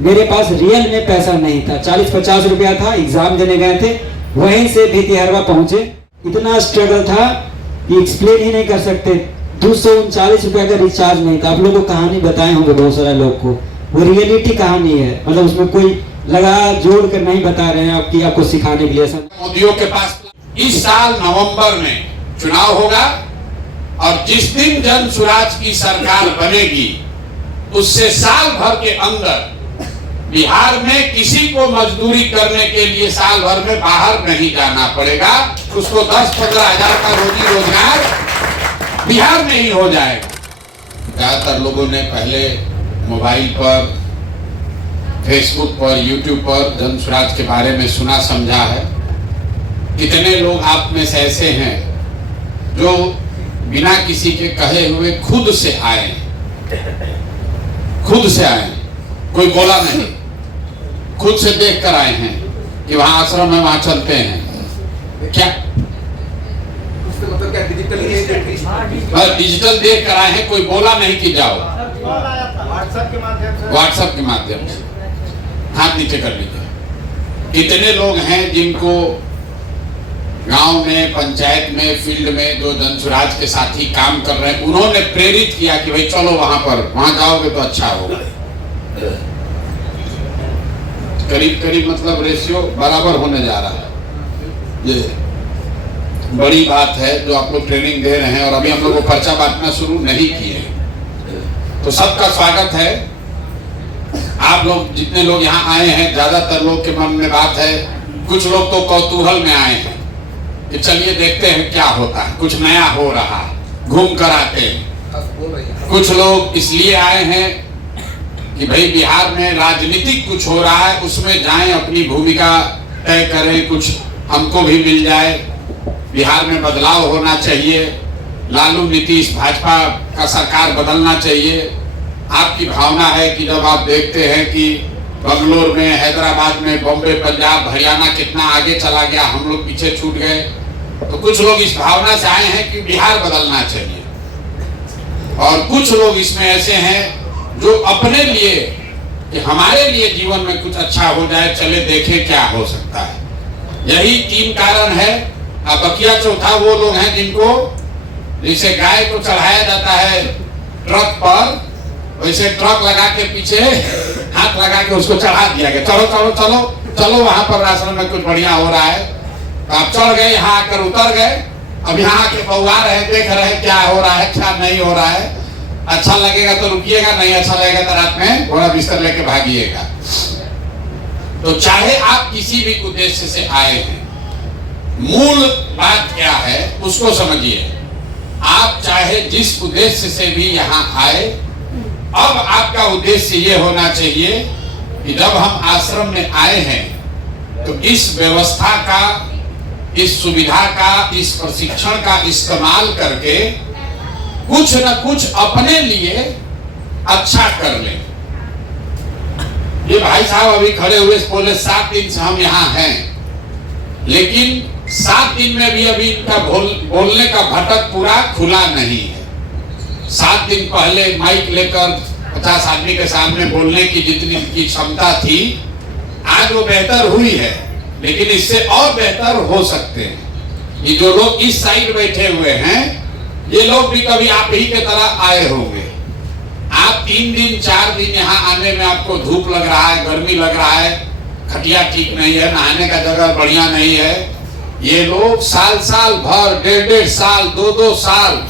मेरे पास रियल में पैसा नहीं था, 40-50 रुपया था, एग्जाम देने गए थे, वहीं से भितिहरवा पहुंचे। इतना स्ट्रगल था कि एक्सप्लेन ही नहीं कर सकते। 239 रुपया का रिचार्ज नहीं था। आप लोगों को कहानी बताए होंगे बहुत सारे लोग को, वो रियलिटी कहानी है, मतलब उसमें कोई लगा जोड़ कर नहीं बता रहे हैं कि आपको सिखाने के लिए। मोदियों के पास इस साल नवंबर में चुनाव होगा और जिस दिन जन स्वराज की सरकार बनेगी उससे साल भर के अंदर बिहार में किसी को मजदूरी करने के लिए साल भर में बाहर नहीं जाना पड़ेगा। उसको 10-15 हजार का रोजी रोजगार बिहार में ही हो जाएगा। ज्यादातर लोगों ने पहले मोबाइल पर, फेसबुक पर, यूट्यूब पर जन स्वराज के बारे में सुना समझा है। कितने लोग आप में से ऐसे हैं जो बिना किसी के कहे हुए खुद से आए, खुद से आए, कोई बोला नहीं, खुद से देख कर आए हैं कि वहां आश्रम है, वहां चलते हैं। क्या मतलब क्या डिजिटल देख कर आए हैं, कोई बोला नहीं कि जाओ। व्हाट्सएप के माध्यम से हाथ नीचे कर लीजिए। इतने लोग हैं जिनको गांव में, पंचायत में, फील्ड में जो जन स्वराज के साथी काम कर रहे हैं, उन्होंने प्रेरित किया कि भाई चलो वहां पर, वहां जाओगे तो अच्छा होगा। करीब करीब मतलब रेशियो बराबर होने जा रहा है। ये बड़ी बात है जो आप लोग ट्रेनिंग दे रहे हैं और अभी हम लोग को पर्चा बांटना शुरू नहीं किए, तो सबका स्वागत है। आप लोग जितने लोग यहाँ आए हैं, ज्यादातर लोग के मन में बात है, कुछ लोग तो कौतूहल में आए हैं कि चलिए देखते हैं क्या होता है, कुछ नया हो रहा है, घूम कर आते हैं। कुछ लोग इसलिए आए हैं कि भाई बिहार में राजनीतिक कुछ हो रहा है, उसमें जाएं, अपनी भूमिका तय करें, कुछ हमको भी मिल जाए। बिहार में बदलाव होना चाहिए, लालू नीतीश भाजपा का सरकार बदलना चाहिए। आपकी भावना है कि जब आप देखते हैं कि बंगलोर में, हैदराबाद में, बॉम्बे, पंजाब, हरियाणा कितना आगे चला गया, हम लोग पीछे छूट गए, तो कुछ लोग इस भावना से आए हैं कि बिहार बदलना चाहिए। और कुछ लोग इसमें ऐसे हैं जो अपने लिए कि हमारे लिए जीवन में कुछ अच्छा हो जाए, चले देखें क्या हो सकता है। यही 3 कारण है। अब बकिया चौथा वो लोग हैं जिनको जैसे गाय को चढ़ाया जाता है ट्रक पर, वैसे ट्रक लगा के पीछे हाथ लगा के उसको चढ़ा दिया गया, चलो चलो चलो चलो वहां पर राशन में कुछ बढ़िया हो रहा है। तो आप चढ़ गए, यहाँ आकर उतर गए, अब यहाँ आके पौवा रहे, देख रहे क्या हो रहा है, क्या नहीं हो रहा है। अच्छा लगेगा तो रुकिएगा, नहीं अच्छा लगेगा तो रात में घोड़ा बिस्तर लेके भागिएगा। तो चाहे आप किसी भी उद्देश्य से आए हैं, मूल बात क्या है उसको समझिए। आप चाहे जिस उद्देश्य से भी यहाँ आए, अब आपका उद्देश्य ये होना चाहिए कि जब हम आश्रम में आए हैं तो इस व्यवस्था का, इस सुविधा का, इस प्रशिक्षण का इस्तेमाल करके कुछ न कुछ अपने लिए अच्छा कर लें। ये भाई साहब अभी खड़े हुए बोले 7 दिन से हम यहाँ हैं, लेकिन 7 दिन में भी अभी इनका बोलने का भटक पूरा खुला नहीं है। 7 दिन पहले माइक लेकर 50 आदमी के सामने बोलने की जितनी की क्षमता थी, आज वो बेहतर हुई है, लेकिन इससे और बेहतर हो सकते हैं। ये जो लोग इस साइड बैठे हुए हैं, ये लोग भी कभी आप ही के तरह आए होंगे। आप 3 दिन 4 दिन यहाँ आने में आपको धूप लग रहा है, गर्मी लग रहा है, खटिया ठीक नहीं है, नहाने का जगह बढ़िया नहीं है। ये लोग साल साल भर, 1.5 साल, 2-2 साल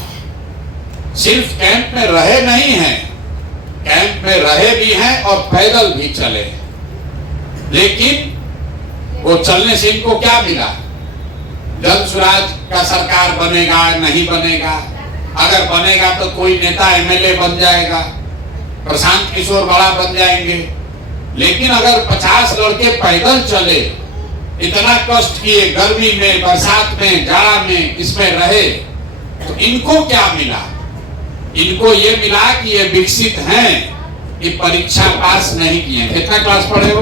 सिर्फ कैंप में रहे नहीं हैं, कैंप में रहे भी हैं और पैदल भी चले। लेकिन वो चलने से इनको क्या मिला? जन स्वराज का सरकार बनेगा, नहीं बनेगा, अगर बनेगा तो कोई नेता एमएलए बन जाएगा, प्रशांत किशोर बड़ा बन जाएंगे। लेकिन अगर 50 लड़के पैदल चले, इतना कष्ट किए, गर्मी में, बरसात में, जाड़ा में, इसमें रहे, तो इनको क्या मिला? इनको ये मिला कि ये विकसित हैं, ये परीक्षा पास नहीं किए। कितना क्लास पढ़े हो?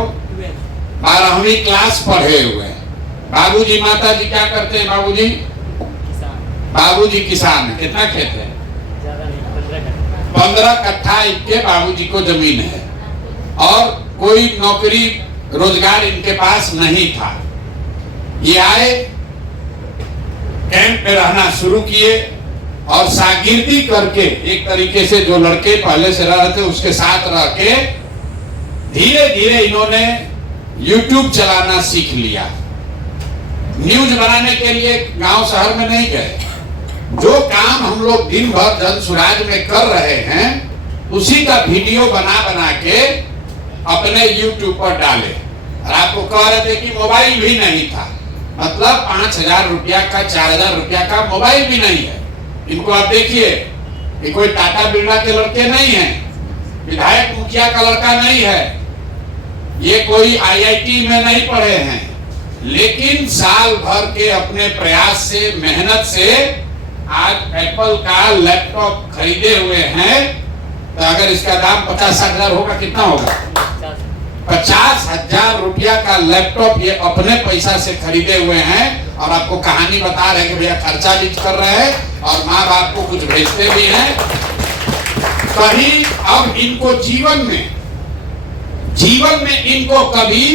12वीं क्लास पढ़े हुए हैं। बाबूजी माता जी क्या करते हैं? बाबूजी किसान है। कितना खेत है? 15 कट्ठा इनके बाबूजी को जमीन है। और कोई नौकरी रोजगार इनके पास नहीं था। ये आए, कैंप में रहना शुरू किए और शागिर्दी करके एक तरीके से जो लड़के पहले से रह रहे थे उसके साथ रह के धीरे धीरे इन्होंने YouTube चलाना सीख लिया। न्यूज बनाने के लिए गांव शहर में नहीं गए, जो काम हम लोग दिन भर जन सुराज में कर रहे हैं उसी का वीडियो बना बना के अपने YouTube पर डाले। और आपको कह रहे थे कि मोबाइल भी नहीं था, मतलब 5,000 रुपया का 4,000 रुपया का मोबाइल भी नहीं है। इनको आप देखिए, ये कोई टाटा बिरला के लड़के नहीं हैं, विधायक मुखिया का लड़का नहीं है, ये कोई IIT में नहीं पढ़े हैं, लेकिन साल भर के अपने प्रयास से, मेहनत से आज एप्पल का लैपटॉप खरीदे हुए हैं। तो अगर इसका दाम 50-60 हजार होगा, कितना होगा? 50,000 रुपया का लैपटॉप ये अपने पैसा से खरीदे हुए हैं। और आपको कहानी बता रहे हैं कि भैया खर्चा भी कर रहे हैं और माँ बाप को कुछ भेजते भी हैं। कहीं अब इनको जीवन में इनको कभी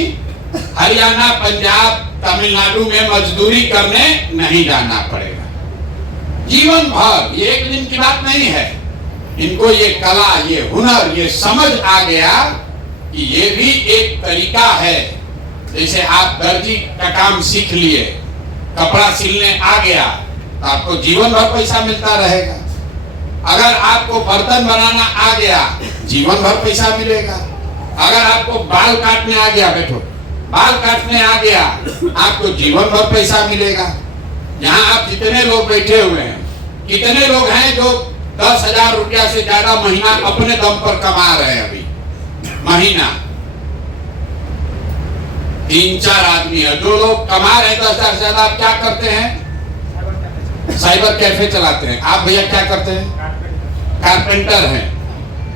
हरियाणा, पंजाब, तमिलनाडु में मजदूरी करने नहीं जाना पड़ेगा। जीवन भर, ये एक दिन की बात नहीं है। इनको ये कला, ये हुनर, ये समझ आ गया कि ये भी एक तरीका है। जैसे आप दर्जी का काम सीख लिए, कपड़ा सिलने आ गया, तो आपको जीवन भर पैसा मिलता रहेगा। अगर आपको बर्तन बनाना आ गया, जीवन भर पैसा मिलेगा। अगर आपको बाल काटने आ गया, बैठो, बाल काटने आ गया, आपको जीवन भर पैसा मिलेगा। यहाँ आप जितने लोग बैठे हुए हैं, कितने लोग हैं जो 10,000 रुपया से ज्यादा महीना अपने दम पर कमा रहे हैं? अभी महीना 3-4 आदमी है जो लोग कमा रहे हैं 10,000 से ज्यादा। आप क्या करते हैं? साइबर कैफे चलाते हैं। आप भैया क्या करते हैं? कारपेंटर हैं।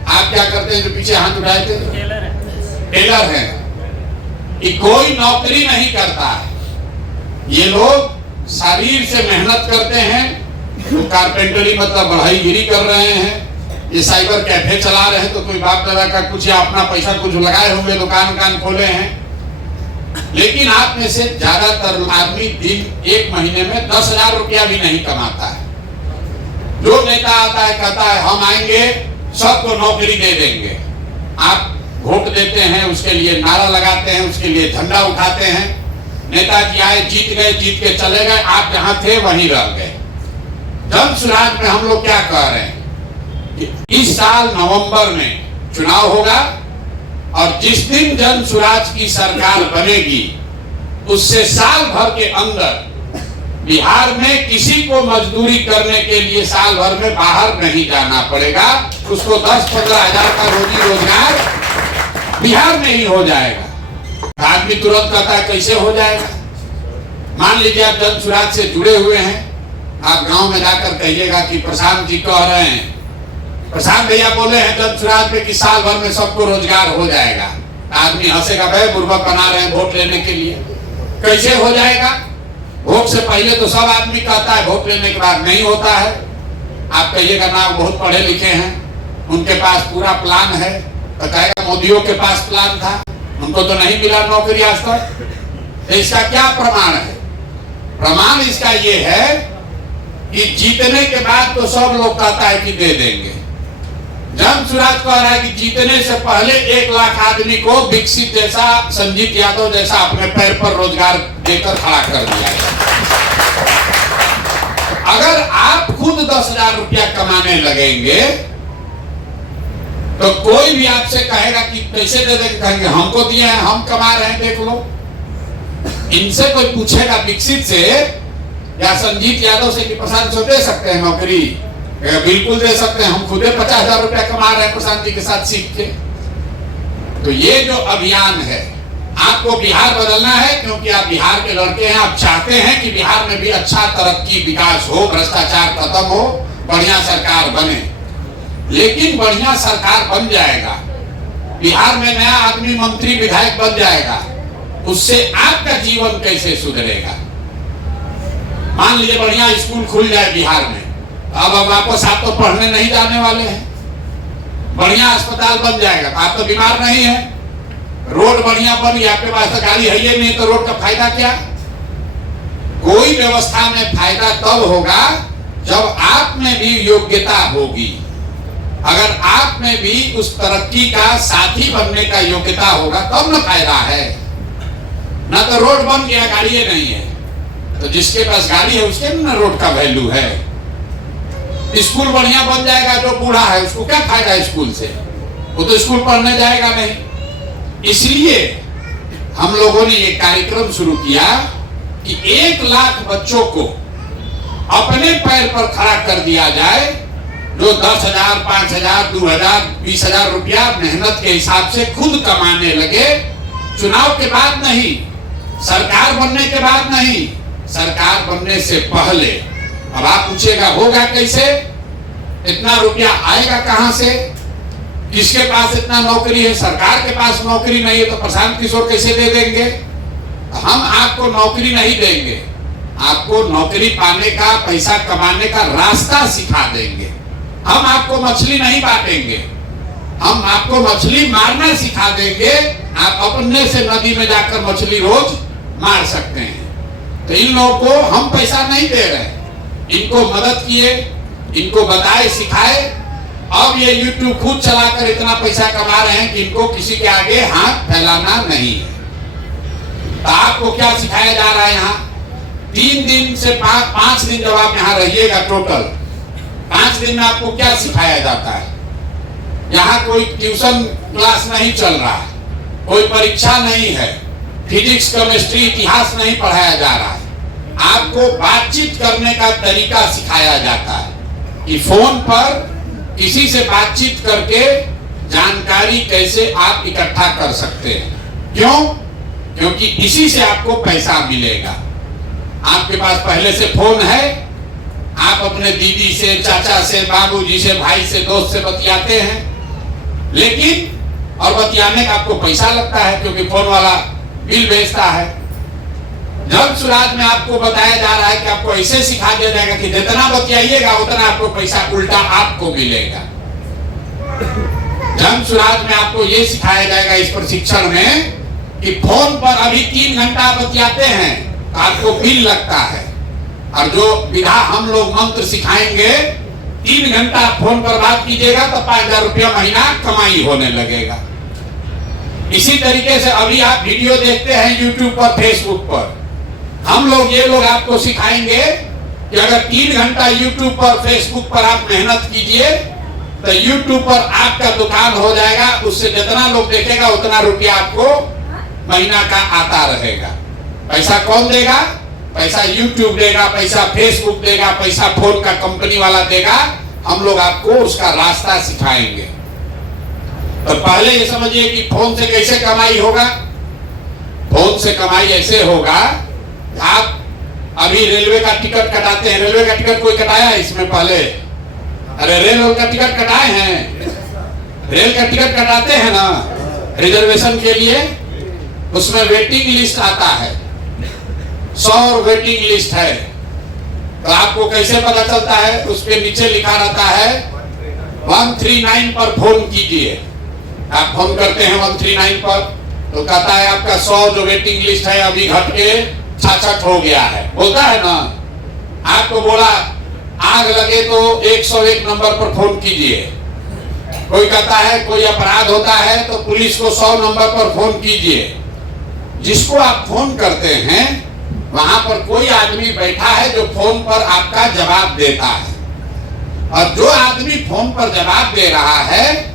आप क्या करते हैं जो पीछे हाथ उठाए थे? टेलर हैं। कि कोई नौकरी नहीं करता है, ये लोग शरीर से मेहनत करते हैं। तो कारपेंटरी मतलब बढ़ाईगिरी कर रहे हैं, ये साइबर कैफे चला रहे हैं, तो कोई बाप दादा का कुछ या अपना पैसा कुछ लगाए होंगे, दुकान खोले हैं। लेकिन आप में से ज्यादातर आदमी दिन, एक महीने में 10,000 रुपया भी नहीं कमाता है। जो नेता आता है कहता है हम आएंगे, सबको नौकरी दे देंगे। आप वोट देते हैं, उसके लिए नारा लगाते हैं, उसके लिए झंडा उठाते हैं। नेताजी आए, जीत गए, जीत के चले गए, आप जहां थे वहीं रह गए। जन सुराज में हम लोग क्या कह रहे हैं कि इस साल नवंबर में चुनाव होगा और जिस दिन जन सुराज की सरकार बनेगी उससे साल भर के अंदर बिहार में किसी को मजदूरी करने के लिए साल भर में बाहर नहीं जाना पड़ेगा। उसको 10-15 हजार का रोजी रोजगार बिहार में ही हो जाएगा। आदमी तुरंत कहता है कैसे हो जाएगा? मान लीजिए आप जन सुराज से जुड़े हुए हैं, आप गांव में जाकर कहिएगा कि प्रशांत जी कह रहे हैं, प्रशांत भैया बोले हैं जन सुराज में कि साल भर में सबको रोजगार हो जाएगा। आदमी हंसेगा, भाई बुर्बक बना रहे हैं वोट लेने के लिए। कैसे हो जाएगा? वोट से पहले तो सब आदमी कहता है, वोट लेने के बाद नहीं होता है। आप कहिएगा ना बहुत पढ़े लिखे हैं, उनके पास पूरा प्लान है, तो कहेगा मोदियों के पास प्लान था, उनको तो नहीं मिला नौकरी आज तक। तो इसका क्या प्रमाण है? प्रमाण इसका ये है कि जीतने के बाद तो सब लोग कहता है कि दे देंगे। जन सुराज कह रहा है कि जीतने से पहले 1 लाख आदमी को विकसित जैसा, संजीत यादव जैसा अपने पैर पर रोजगार देकर खड़ा कर दिया है। अगर आप खुद 10,000 रुपया कमाने लगेंगे तो कोई भी आपसे कहेगा कि पैसे दे देंगे, कहेंगे हमको दिए हैं, हम कमा रहे हैं, देख लो। इनसे कोई पूछेगा विकसित से या संजीत यादव से कि प्रशांत से दे सकते हैं नौकरी? बिल्कुल दे सकते हैं, हम खुदे 50,000 रुपया कमा रहे हैं प्रशांत जी के साथ सीख के। तो ये जो अभियान है, आपको बिहार बदलना है क्योंकि आप बिहार के लड़के हैं। आप चाहते हैं कि बिहार में भी अच्छा तरक्की, विकास हो, भ्रष्टाचार खत्म हो, बढ़िया सरकार बने। लेकिन बढ़िया सरकार बन जाएगा, बिहार में नया आदमी मंत्री विधायक बन जाएगा, उससे आपका जीवन कैसे सुधरेगा? मान लीजिए बढ़िया स्कूल खुल जाए बिहार में, अब वापस आप तो पढ़ने नहीं जाने वाले हैं। बढ़िया अस्पताल बन जाएगा तो आप तो बीमार नहीं है, बढ़िया बन गया, आपके पास तो गाड़ी है ही नहीं, तो रोड का फायदा क्या? कोई व्यवस्था में फायदा तब होगा जब आप में भी योग्यता होगी। अगर आप में भी उस तरक्की का साथी बनने का योग्यता होगा तब न फायदा है। ना तो रोड बन गया, गाड़ी नहीं है, तो जिसके पास गाड़ी है उसके ना रोड का वैल्यू है। स्कूल बढ़िया बन जाएगा, जो बूढ़ा है उसको क्या फायदा स्कूल से? वो तो स्कूल पढ़ने जाएगा नहीं। इसलिए हम लोगों ने एक कार्यक्रम शुरू किया कि 1 लाख बच्चों को अपने पैर पर खड़ा कर दिया जाए, जो 10,000, 5,000, 2,000, 20,000 रुपया मेहनत के हिसाब से खुद कमाने लगे। चुनाव के बाद नहीं, सरकार बनने के बाद नहीं, सरकार बनने से पहले। अब आप पूछेगा होगा कैसे? इतना रुपया आएगा कहां से? किसके पास इतना नौकरी है? सरकार के पास नौकरी नहीं है, तो प्रशांत किशोर कैसे दे देंगे? हम आपको नौकरी नहीं देंगे, आपको नौकरी पाने का, पैसा कमाने का रास्ता सिखा देंगे। हम आपको मछली नहीं बांटेंगे, हम आपको मछली मारना सिखा देंगे। आप अपने से नदी में जाकर मछली रोज मार सकते हैं। तो इन लोगों को हम पैसा नहीं दे रहे, इनको मदद किए, इनको बताए, सिखाए। अब ये YouTube खुद चलाकर इतना पैसा कमा रहे हैं कि इनको किसी के आगे हाथ फैलाना नहीं है। तो आपको क्या सिखाया जा रहा है? यहाँ 3 दिन से 5 दिन जब आप यहाँ रहिएगा, टोटल 5 दिन में आपको क्या सिखाया जाता है? यहाँ कोई ट्यूशन क्लास नहीं चल रहा है, कोई परीक्षा नहीं है, फिजिक्स, केमिस्ट्री, इतिहास नहीं पढ़ाया जा रहा है। आपको बातचीत करने का तरीका सिखाया जाता है कि फोन पर किसी से बातचीत करके जानकारी कैसे आप इकट्ठा कर सकते हैं। क्यों? क्योंकि इसी से आपको पैसा मिलेगा। आपके पास पहले से फोन है, आप अपने दीदी से, चाचा से, बाबूजी से, भाई से, दोस्त से बतियाते हैं, लेकिन और बतियाने का आपको पैसा लगता है क्योंकि फोन वाला बिल भेजता है। जन सुराज में आपको बताया जा रहा है कि आपको ऐसे सिखा दिया जाएगा कि जितना बतियाइएगा उतना आपको पैसा उल्टा आपको मिलेगा। जन सुराज में आपको ये सिखाया जाएगा इस प्रशिक्षण में कि फोन पर अभी 3 घंटा बतियाते हैं तो आपको बिल लगता है, और जो विधा हम लोग मंत्र सिखाएंगे, 3 घंटा फोन पर बात कीजिएगा तो 5,000 रुपया महीना कमाई होने लगेगा। इसी तरीके से अभी आप वीडियो देखते हैं YouTube पर, फेसबुक पर, हम लोग ये लोग आपको सिखाएंगे कि अगर 3 घंटा YouTube पर, फेसबुक पर आप मेहनत कीजिए तो YouTube पर आपका दुकान हो जाएगा। उससे जितना लोग देखेगा उतना रुपया आपको महीना का आता रहेगा। पैसा कौन देगा? पैसा YouTube देगा, पैसा फेसबुक देगा, पैसा फोन का कंपनी वाला देगा। हम लोग आपको उसका रास्ता सिखाएंगे। तो पहले ये समझिए कि फोन से कैसे कमाई होगा। फोन से कमाई ऐसे होगा, आप अभी रेलवे का टिकट कटाते हैं, रेलवे का टिकट कोई कटाया है इसमें पहले? अरे रेल का टिकट कटाए हैं? रेल का टिकट कटाते हैं ना रिजर्वेशन के लिए, उसमें वेटिंग लिस्ट आता है, 100 वेटिंग लिस्ट है। तो आपको कैसे पता चलता है? उसके नीचे लिखा रहता है 139 पर फोन कीजिए। आप फोन करते हैं 139 पर, तो कहता है आपका 100 जो वेटिंग लिस्ट है अभी घट के 66 हो गया है, बोलता है ना। आपको बोला आग लगे तो 101 नंबर पर फोन कीजिए। कोई कहता है कोई अपराध होता है तो पुलिस को 100 नंबर पर फोन कीजिए। जिसको आप फोन करते हैं वहां पर कोई आदमी बैठा है जो फोन पर आपका जवाब देता है, और जो आदमी फोन पर जवाब दे रहा है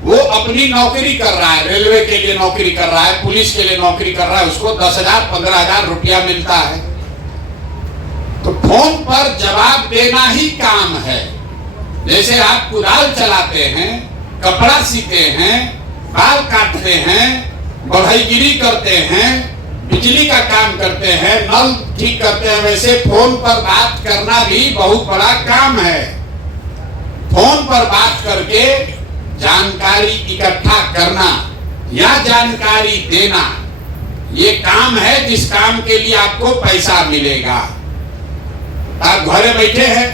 वो अपनी नौकरी कर रहा है, रेलवे के लिए नौकरी कर रहा है, पुलिस के लिए नौकरी कर रहा है, उसको 10,000 15,000 रुपया मिलता है। तो फोन पर जवाब देना ही काम है। जैसे आप कुदाल चलाते हैं, कपड़ा सीते हैं, बाल काटते हैं, बढ़ईगिरी करते हैं, बिजली का काम करते हैं, नल ठीक करते हैं, वैसे फोन पर बात करना भी बहुत बड़ा काम है। फोन पर बात करके जानकारी इकट्ठा करना या जानकारी देना, ये काम है जिस काम के लिए आपको पैसा मिलेगा। आप घरे बैठे हैं,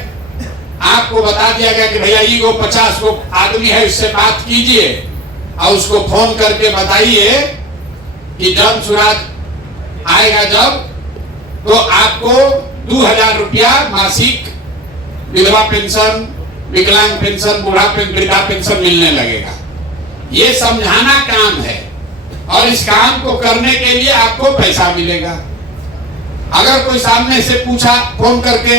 आपको बता दिया गया कि भैया ये 50 को आदमी है, इससे बात कीजिए और उसको फोन करके बताइए कि जन सुराज आएगा जब, तो आपको 2000 रुपया मासिक विधवा पेंशन, विकलांग पेंशन, बूढ़ा वृद्धा पेंशन मिलने लगेगा। ये समझाना काम है और इस काम को करने के लिए आपको पैसा मिलेगा। अगर कोई सामने से पूछा फोन करके,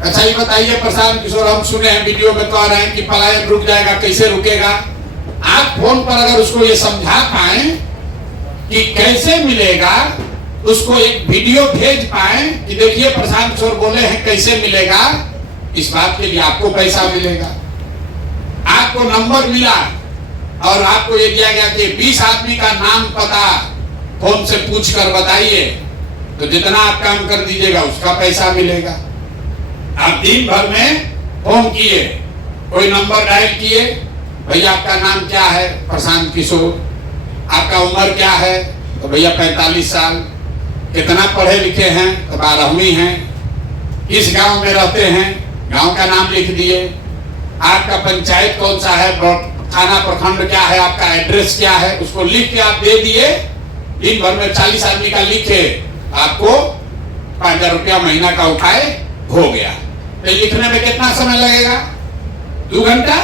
अच्छा ये बताइए प्रशांत किशोर, हम सुने हैं वीडियो में कह रहे हैं कि पलायन रुक जाएगा, कैसे रुकेगा? आप फोन पर अगर उसको ये समझा पाए कि कैसे मिलेगा, उसको एक वीडियो भेज पाए कि देखिए प्रशांत किशोर बोले हैं कैसे मिलेगा, इस बात के लिए आपको पैसा मिलेगा। आपको नंबर मिला और आपको ये दिया गया कि 20 आदमी का नाम पता फोन से पूछ कर बताइए, तो जितना आप काम कर दीजिएगा उसका पैसा मिलेगा। आप दिन भर में फोन किए, कोई नंबर डायल किए, भैया आपका नाम क्या है? प्रशांत किशोर। आपका उम्र क्या है? तो भैया 45 साल। कितना पढ़े लिखे हैं? तो 12वीं हैं। किस गांव में रहते हैं? गांव का नाम लिख दिए। आपका पंचायत कौन सा है? थाना प्रखंड क्या है? आपका एड्रेस क्या है? उसको लिख के आप दे दिए। दिन भर में 40 आदमी का लिखे, आपको 5000 रुपया महीना का उठाए, हो गया। तो लिखने में कितना समय लगेगा? 2 घंटा?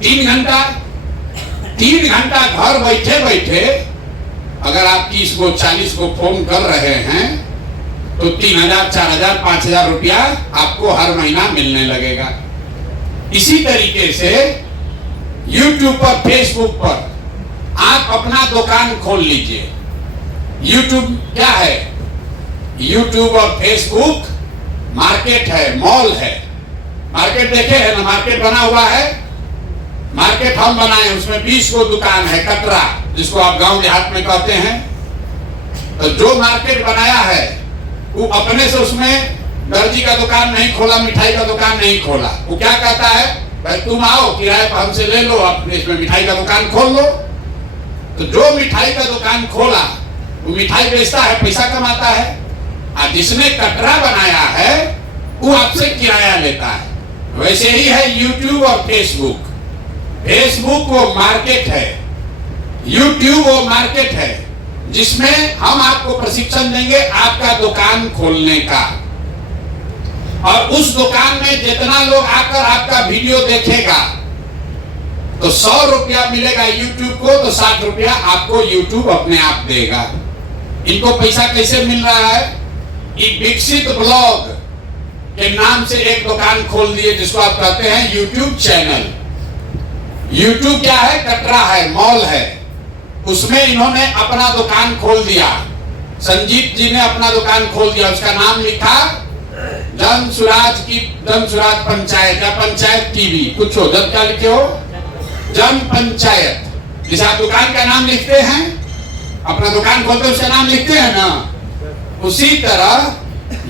3 घंटा? 3 घंटा घर बैठे बैठे अगर आप 30 को 40 को फोन कर रहे हैं तो 3000, 4000, 5000 रुपया आपको हर महीना मिलने लगेगा। इसी तरीके से YouTube पर, फेसबुक पर आप अपना दुकान खोल लीजिए। YouTube क्या है? YouTube और फेसबुक मार्केट है, मॉल है। मार्केट देखे है ना? मार्केट बना हुआ है। मार्केट हम बनाए, उसमें 20 को दुकान है, कटरा जिसको आप गांव देहात में कहते हैं। तो जो मार्केट बनाया है वो अपने से उसमें दर्जी का दुकान नहीं खोला, मिठाई का दुकान नहीं खोला। वो क्या कहता है? भाई तुम आओ किराए पर हमसे ले लो, अपने इसमें मिठाई का दुकान खोल लो। तो जो मिठाई का दुकान खोला वो मिठाई बेचता है, पैसा कमाता है। और जिसने कटरा बनाया है वो आपसे किराया लेता है। वैसे ही है YouTube और फेसबुक। फेसबुक वो मार्केट है, YouTube वो मार्केट है जिसमें हम आपको प्रशिक्षण देंगे आपका दुकान खोलने का। और उस दुकान में जितना लोग आकर आपका वीडियो देखेगा तो 100 रुपया मिलेगा YouTube को, तो 60 रुपया आपको YouTube अपने आप देगा। इनको पैसा कैसे मिल रहा है? विकसित ब्लॉग के नाम से एक दुकान खोल दिए जिसको आप कहते हैं YouTube चैनल। YouTube क्या है? कटरा है, मॉल है। उसमें इन्होंने अपना दुकान खोल दिया। संजीत जी ने अपना दुकान खोल दिया, उसका नाम लिखा जन सुराज पंचायत या पंचायत टीवी, कुछ हो, जब क्या लिखे हो? जन पंचायत। जिसे आप दुकान का नाम लिखते हैं, अपना दुकान खोलते उसका नाम लिखते हैं ना, उसी तरह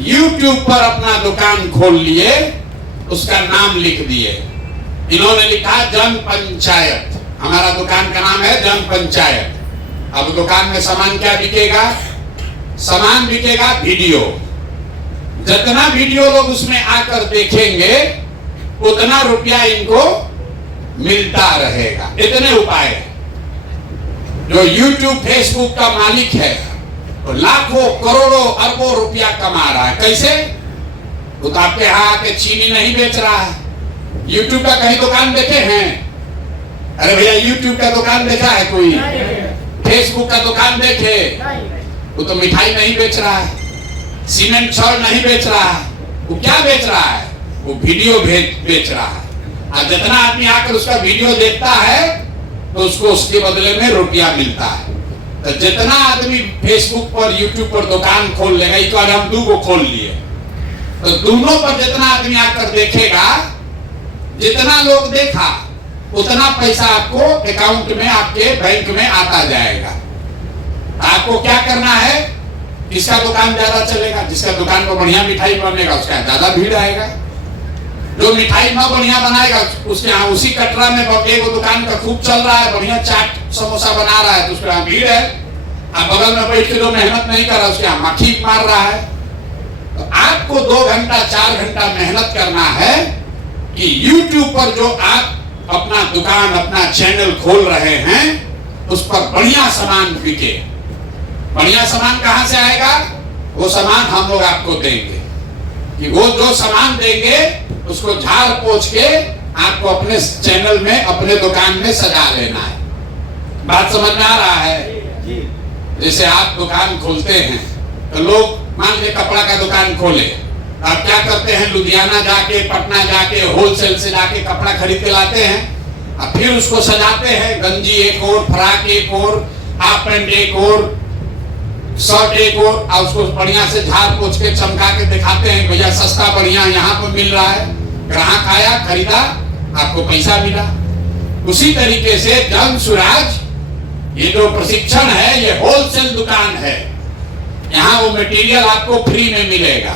YouTube पर अपना दुकान खोल लिए, उसका नाम लिख दिए। इन्होंने लिखा जन पंचायत। हमारा दुकान का नाम है जन पंचायत। अब दुकान में सामान क्या बिकेगा? सामान बिकेगा वीडियो। जितना वीडियो लोग उसमें आकर देखेंगे उतना रुपया इनको मिलता रहेगा। इतने उपाय जो YouTube फेसबुक का मालिक है तो लाखों करोड़ों अरबों रुपया कमा रहा है। कैसे? वो तो आपके यहाँ आके चीनी नहीं बेच रहा है। YouTube का कहीं दुकान देखे हैं? अरे भैया YouTube का दुकान देखा है कोई? फेसबुक का दुकान देखे? वो तो मिठाई नहीं बेच रहा है, सीमेंट छड़ नहीं बेच रहा है। वो क्या बेच रहा है? वो वीडियो बेच रहा है। और जितना आदमी आकर उसका वीडियो देखता है तो उसको उसके बदले में रुपया मिलता है। तो जितना आदमी फेसबुक पर, YouTube पर दुकान खोल लेगा, एक बार हम 2 को खोल लिए, तो दोनों पर जितना आदमी आकर देखेगा, जितना लोग देखा उतना पैसा आपको अकाउंट में, आपके बैंक में आता जाएगा। आपको क्या करना है? किसका दुकान ज्यादा चलेगा? जिसका दुकान में बढ़िया मिठाई बनेगा उसका ज्यादा भीड़ आएगा। जो मिठाई न बढ़िया बनाएगा उसके यहाँ, उसी कटरा में एक दुकान का खूब चल रहा है, बढ़िया चाट समोसा बना रहा है, तो उसके यहाँ भीड़ है। आप बगल में बैठ के जो मेहनत नहीं कर रहा उसके यहाँ मक्खी मार रहा है। तो आपको 2 घंटा 4 घंटा मेहनत करना है कि YouTube पर जो आप अपना दुकान, अपना चैनल खोल रहे हैं उस पर बढ़िया सामान बिके। बढ़िया सामान कहां से आएगा? वो सामान हम लोग आपको देंगे कि वो जो सामान देंगे उसको झाड़ पोंछ के आपको अपने चैनल में, अपने दुकान में सजा लेना है। बात समझ में आ रहा है? जैसे आप दुकान खोलते हैं तो लोग मान ले कपड़ा का दुकान खोले, आप क्या करते हैं? लुधियाना जाके, पटना जाके, होलसेल से जाके कपड़ा खरीद के लाते हैं और फिर उसको सजाते हैं। गंजी एक और, फ्राक एक और, हाफ पैंट एक और, शर्ट एक और उसको बढ़िया से झाड़ पोंछ के चमका के दिखाते हैं, भैया सस्ता बढ़िया यहाँ पर मिल रहा है। ग्राहक आया, खरीदा, आपको पैसा मिला। उसी तरीके से जन सुराज ये जो प्रशिक्षण है ये होलसेल दुकान है। यहाँ वो मटेरियल आपको फ्री में मिलेगा,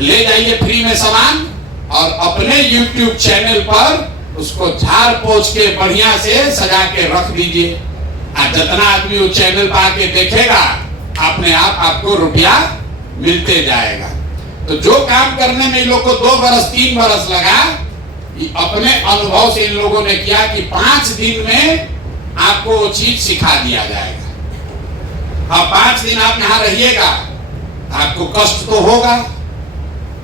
ले जाइए फ्री में सामान और अपने YouTube चैनल पर उसको झाड़ पोंछ के बढ़िया से सजा के रख दीजिए। जितना आदमी वो चैनल पर आके देखेगा अपने आप आपको रुपया मिलते जाएगा। तो जो काम करने में इन लोग को 2 बरस 3 बरस लगा, अपने अनुभव से इन लोगों ने किया कि 5 दिन में आपको वो चीज सिखा दिया जाएगा। अब 5 दिन आप यहाँ रहिएगा, आपको कष्ट तो होगा।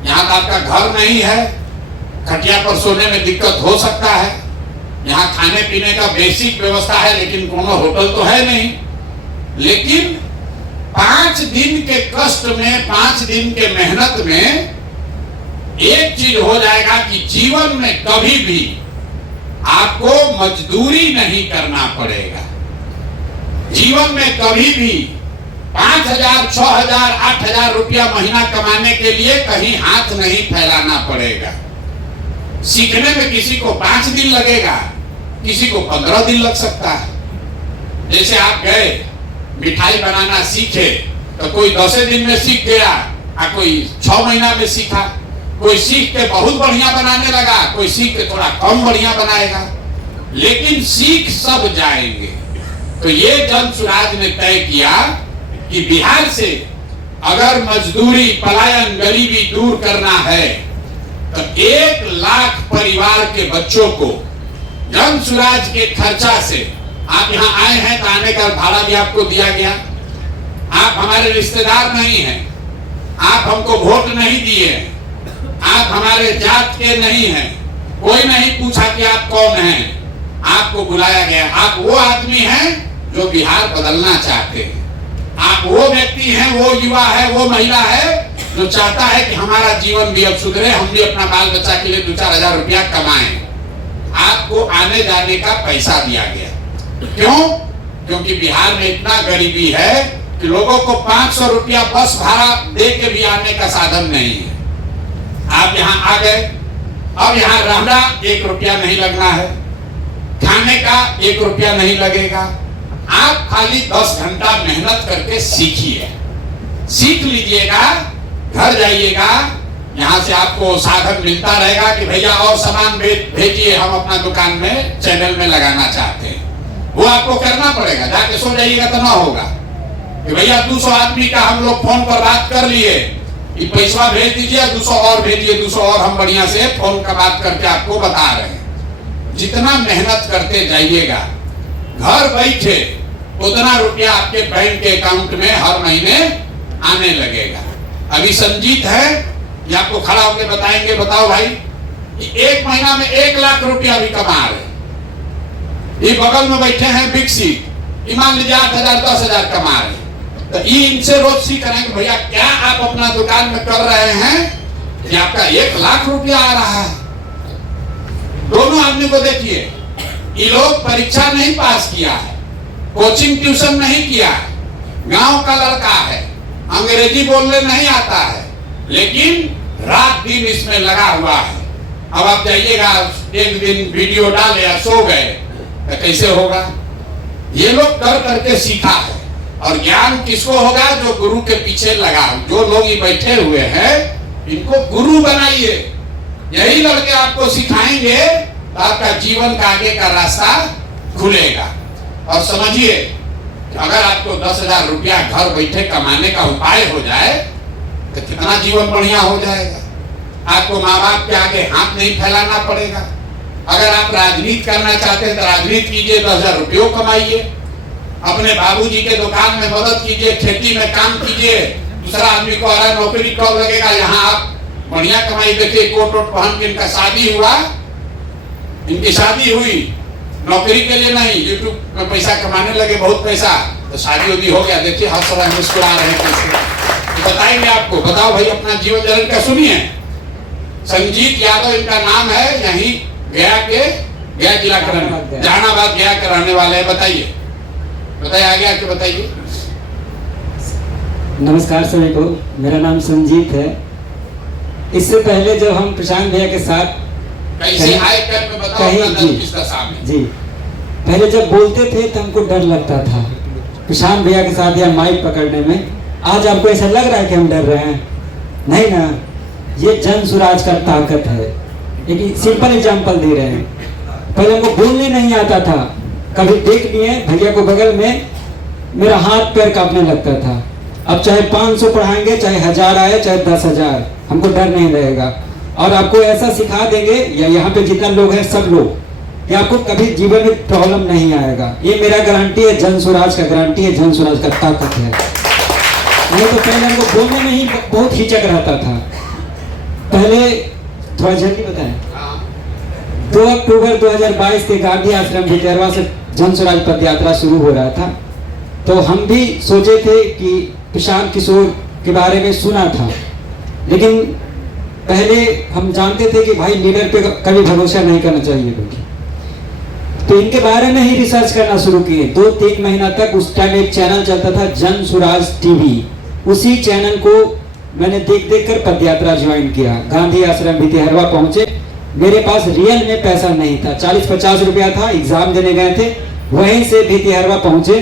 यहाँ तो आपका घर नहीं है, खटिया पर सोने में दिक्कत हो सकता है। यहाँ खाने पीने का बेसिक व्यवस्था है लेकिन कोनो होटल तो है नहीं। लेकिन 5 दिन के कष्ट में, 5 दिन के मेहनत में एक चीज हो जाएगा कि जीवन में कभी भी आपको मजदूरी नहीं करना पड़ेगा। जीवन में कभी भी 5,000, 6,000, 8,000 रुपया महीना कमाने के लिए कहीं हाथ नहीं फैलाना पड़ेगा। सीखने में किसी को 5 दिन लगेगा, किसी को 15 दिन लग सकता है। जैसे आप गए मिठाई बनाना सीखे तो कोई 10 दिन में सीख गया और कोई 6 महीना में सीखा। कोई सीख के बहुत बढ़िया बनाने लगा, कोई सीख के थोड़ा कम बढ़िया बनाएगा, लेकिन सीख सब जाएंगे। तो ये जन सुराज ने तय किया कि बिहार से अगर मजदूरी, पलायन, गरीबी दूर करना है तो 1 लाख परिवार के बच्चों को जन सुराज के खर्चा से, आप यहाँ आए हैं तो आने का भाड़ा भी आपको दिया गया। आप हमारे रिश्तेदार नहीं हैं, आप हमको वोट नहीं दिए, आप हमारे जात के नहीं हैं, कोई नहीं पूछा कि आप कौन हैं, आपको बुलाया गया। आप वो आदमी हैं जो बिहार बदलना चाहते हैं। आप वो व्यक्ति हैं, वो युवा है, वो महिला है जो चाहता है कि हमारा जीवन भी अब सुधरे, हम भी अपना बाल बच्चा के लिए 2-4 हजार रुपया कमाएं। आपको आने जाने का पैसा दिया गया। क्यों? क्योंकि बिहार में इतना गरीबी है कि लोगों को 500 रुपया बस भाड़ा दे के भी आने का साधन नहीं है। आप यहाँ आ गए, अब यहाँ रहना 1 रुपया नहीं लगना है, खाने का 1 रुपया नहीं लगेगा। आप खाली 10 घंटा मेहनत करके सीखिए, सीख लीजिएगा, घर जाइएगा, यहाँ से आपको साधन मिलता रहेगा कि भैया और सामान भेजिए, हम अपना दुकान में, चैनल में लगाना चाहते हैं। वो आपको करना पड़ेगा, जाके सो जाइएगा तो ना होगा कि भैया 200 आदमी का हम लोग फोन पर बात कर लिए, ये पैसा भेज दीजिए, 200 और भेजिए, 200 और हम बढ़िया से फोन का बात करके आपको बता रहे हैं। जितना मेहनत करते जाइएगा, घर बैठे उतना रुपया आपके बैंक के अकाउंट में हर महीने आने लगेगा। अभी संजीत है, ये आपको खड़ा होकर बताएंगे, बताओ भाई, कि 1 महीना में 1 लाख रुपया भी कमा रहे। ये बगल में बैठे हैं बिग सीट, मान लीजिए 8,000, 10,000 कमा रहे। तो ये इनसे रोज सीख रहे हैं कि भैया क्या आप अपना दुकान में कर रहे हैं कि आपका 1 लाख रुपया आ रहा है। दोनों आदमी को देखिए, ये लोग परीक्षा नहीं पास किया है, कोचिंग ट्यूशन नहीं किया है, गांव का लड़का है, अंग्रेजी बोलने नहीं आता है, लेकिन रात दिन इसमें लगा हुआ है। अब आप जाइएगा, एक दिन वीडियो डाले या सो गए तो कैसे होगा? ये लोग कर करके सीखा है। और ज्ञान किसको होगा? जो गुरु के पीछे लगा। जो लोग ये बैठे हुए हैं इनको गुरु बनाइए, यही लड़के आपको सिखाएंगे तो आपका जीवन का आगे का रास्ता खुलेगा। और समझिए, अगर आपको 10,000 रुपया घर बैठे कमाने का उपाय हो जाए तो कितना जीवन बढ़िया हो जाएगा। आपको माँ बाप के आगे हाथ नहीं फैलाना पड़ेगा। अगर आप राजनीति करना चाहते हैं तो राजनीति कीजिए, 10,000 रुपये कमाइए। अपने बाबूजी के दुकान में मदद कीजिए, खेती में काम कीजिए। दूसरा आदमी को आ रहा नौकरी कब लगेगा, यहाँ आप बढ़िया कमाई देखिए, कोट वोट पहन के इनका शादी हुआ, इनकी शादी हुई नौकरी के लिए नहीं, यूट्यूब में पैसा कमाने लगे, बहुत पैसा, तो शादी उदी हो गया। देखिए हर समय मुस्कुरा रहे हैं कैसे, तो बताएंगे आपको। बताओ भाई अपना जीवन चरण का सुनिए। संजीत यादव इनका नाम है, यही गया जिला करने, जहानाबाद गया के रहने वाले हैं। बताइए आगे आके बताइए। नमस्कार सभी को, मेरा नाम संजीत है। इससे पहले जब हम प्रशांत भैया के साथ कैसे आए कर में बताओ अपना दर्द किस दशा में। जी, पहले जब बोलते थे तो हमको डर लगता था प्रशांत भैया के साथ या माइक पकड़ने में। आज आपको ऐसा लग रहा है कि हम डर रहे हैं? नहीं ना, ये जन सुराज का ताकत है। एक सिंपल एग्जांपल दे रहे हैं। पहले हमको बोलने नहीं आता था, कभी देख लिए भैया को बगल में, मेरा हाथ पैर कांपने लगता था। अब चाहे 500 पढ़ाएंगे, चाहे 1000 आए, चाहे 10,000, हमको डर नहीं रहेगा। और आपको ऐसा सिखा देंगे, या यहाँ पे जितना लोग हैं सब लोग, कि आपको कभी जीवन में प्रॉब्लम नहीं आएगा। ये मेरा गारंटी है, जन स्वराज का गारंटी है, जन स्वराज का ताकत है। नहीं तो पहले हमको बोलने में ही बहुत हिचक रहता था। पहले थोड़ा जल्दी बताएं। 2 अक्टूबर 2022 के गांधी आश्रम भितरवा से जन स्वराज पद यात्रा शुरू हो रहा था। तो हम भी सोचे थे कि प्रशांत किशोर के बारे में सुना था, लेकिन पहले हम जानते थे कि भाई लीडर पे कभी भरोसा नहीं करना चाहिए क्योंकि, तो इनके बारे में ही रिसर्च करना शुरू किए। 2-3 महीना तक उस टाइम एक चैनल चलता था जन स्वराज टीवी, उसी चैनल को मैंने देख कर पदयात्रा ज्वाइन किया। गांधी आश्रम भितिहरवा पहुंचे। मेरे पास रियल में पैसा नहीं था, 40-50 रुपया था। एग्जाम देने गए थे, वहीं से भितिहरवा पहुंचे।